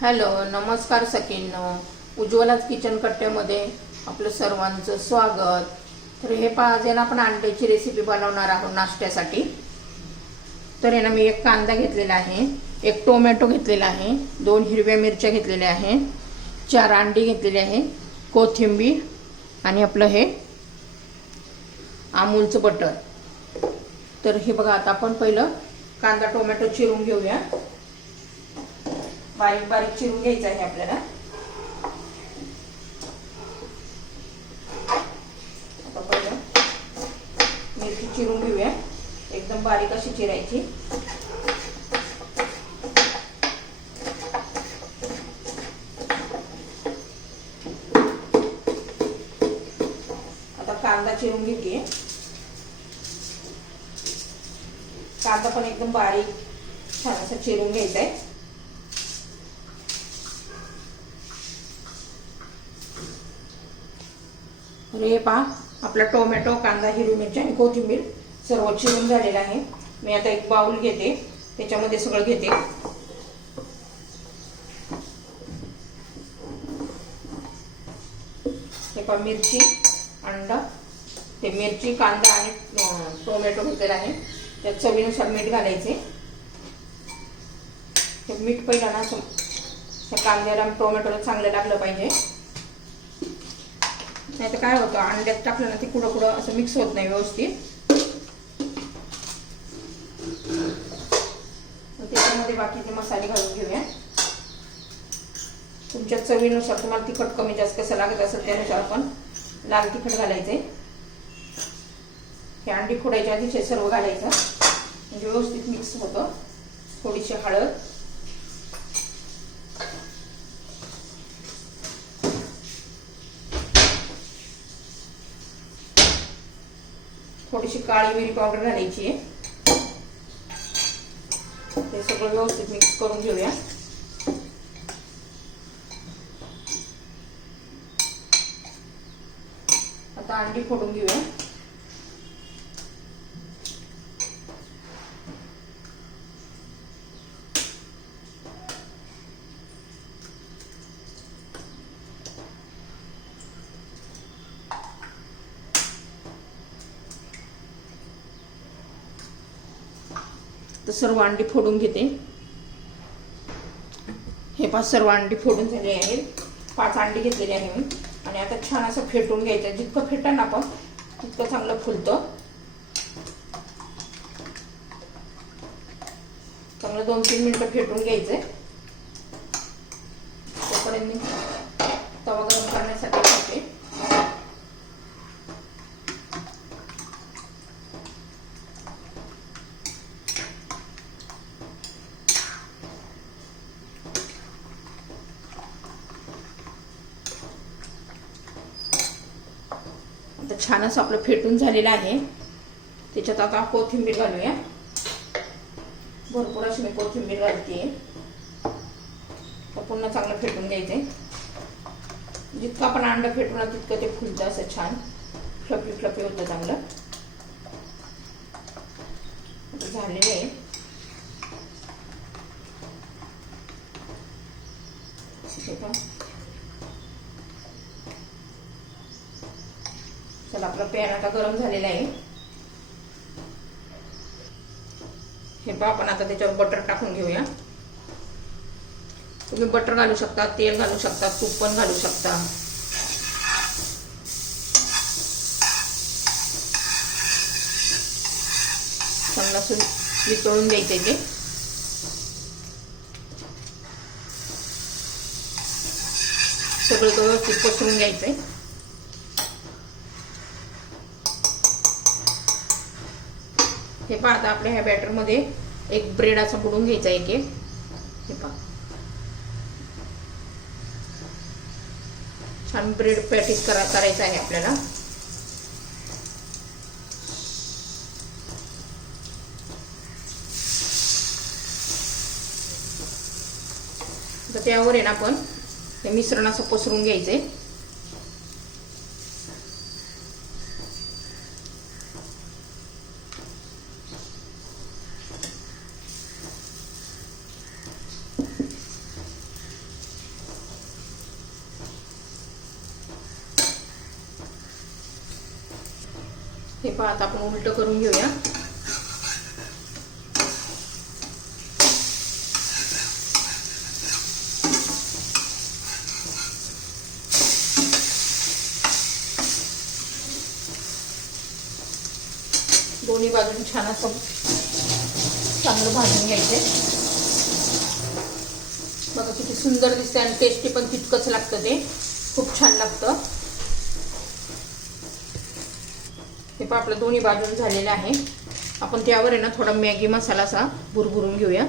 Hello नमस्कार सखींनो. उज्ज्वलाच kitchen कट्ट्यामध्ये आपलं सर्वांचं स्वागत. तर हे पहा आज ना आपण अंड्याची रेसिपी बनवणार आहोत नाश्त्यासाठी. तर आहे ना मी एक कांदा घेतलेला आहे एक टोमॅटो घेतलेला आहे दोन हिरव्या मिरच्या घेतलेल्या आहे चार अंडी घेतलेली आहे कोथिंबीर आणि आपलं हे आमूलचं बटर. तर हे बघा आता आपण पहिलं कांदा टोमॅटो चिरून घेऊया. बारीक बारीक चिरून घ्यायचं आहे आपल्याला. आता पहिलं मिरची चिरून घेऊया. एकदम बारीक अशी चिरायची. आता कांदा चिरून घेते. कांदा पण एकदम बारीक छान असं चिरून घ्यायचा आहे हे पहा आपला टोमॅटो कांदा हिरवी मिरची आणि कोथिंबीर सर्व चिरून झालेलं आहे. मी आता एक बाऊल घेते त्याच्यामध्ये सगळं घेते. हे पहा मिरची अंडा. ते मिरची कांदा आणि टोमॅटो घेतलेला आहे. त्यात चवीनुसार मीठ घालायचे. ते मीठ पहिलं ना असं त्या कांद्याला टोमॅटोला चांगलं लागलं पाहिजे. नाही तर काय होतं अंड्यात टाकलं ना ते कुठं कुठं असं मिक्स होत नाही व्यवस्थित. त्याच्यामध्ये बाकीचे मसाले घालून घेऊया. तुमच्या चवीनुसार तुम्हाला तिखट कमी जास्त कसं लागत असेल त्यानुसार आपण लाल तिखट घालायचे. हे अंडी फोडायच्या आधीचे सर्व घालायचं. म्हणजे व्यवस्थित मिक्स होतं. थोडीशी हळद. थोडीशी काळी मिरी पावडर घालायची आहे. ते सगळं व्यवस्थित मिक्स करून घेऊया. आता अंडी फोडून घेऊया. तर सर्व अंडी फोडून घेते. हे पाच सर्व अंडी फोडून झाले आहेत. पाच अंडी घेतलेली आहे मी. आणि आता छान असं फेटून घ्यायचं. जितकं फेटा ना आपण तितकं चांगलं फुलतं. चांगलं दोन तीन मिनटं फेटून घ्यायचंय. तोपर्यंत मी तवा गरम करण्यासाठी ठेवते आता छान असं आपलं फेटून झालेलं आहे. त्याच्यात आता कोथिंबीर घालूया. भरपूर अशी मी कोथिंबीर घालते. पुन्हा चांगलं फेटून द्यायचे जितकं आपण अंड फेटवणार तितकं ते फुलतं असं छान. फ्लपी फ्लपी होतं चांगलं. झालेलं आहे. हे आपला पॅन आता गरम झालेला आहे. हे पहा आपण आता त्याच्यावर बटर टाकून घेऊया. तुम्ही बटर घालू शकता तेल घालू शकता तूप पण घालू शकता. चांगलं वितळून द्यायचे ते. सगळं व्यवस्थित पसरून घ्यायचंय. हे पहा आता आपल्या ह्या बॅटरमध्ये एक ब्रेड असं बुडून घ्यायचा एक एक. हे पहा. छान ब्रेड पॅटीस करा करायचं आहे आपल्याला. तर त्यावर आहे ना आपण हे मिश्रण असं पसरून हे पहा आता आपण उलट करून घेऊया. दोन्ही बाजून छान असं चांगलं भाजून घ्यायचे. बघा किती सुंदर दिसते आणि टेस्टी पण तितकंच लागतं ते. खूप छान लागतं. हे पण आपलं दोन्ही बाजून झालेलं आहे. आपण त्यावर आहे ना थोडा मॅगी मसाला असा भुरभुरून घेऊया.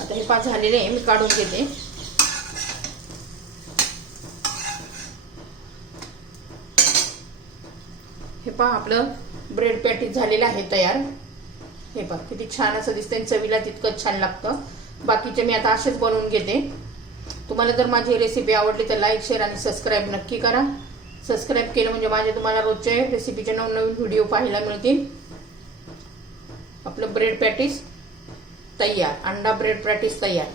आता हे पाच झालेले आहे मी काढून घेते. हे पहा आपलं ब्रेड पॅटीस झालेलं आहे तयार. हे पहा किती छान असं दिसतंय आणि चवीला तितकंच छान लागतं. बाकीचे मी आता असेच बनवून घेते. तुम्हाला जर माझी रेसिपी आवडली तर लाईक शेअर आणि सबस्क्राईब नक्की करा. सबस्क्राईब केलं म्हणजे माझे तुम्हाला रोजचे रेसिपीचे नवनवीन व्हिडिओ पाहायला मिळतील. आपलं ब्रेड पॅटीस तयार अंडा ब्रेड पॅटीस तयार.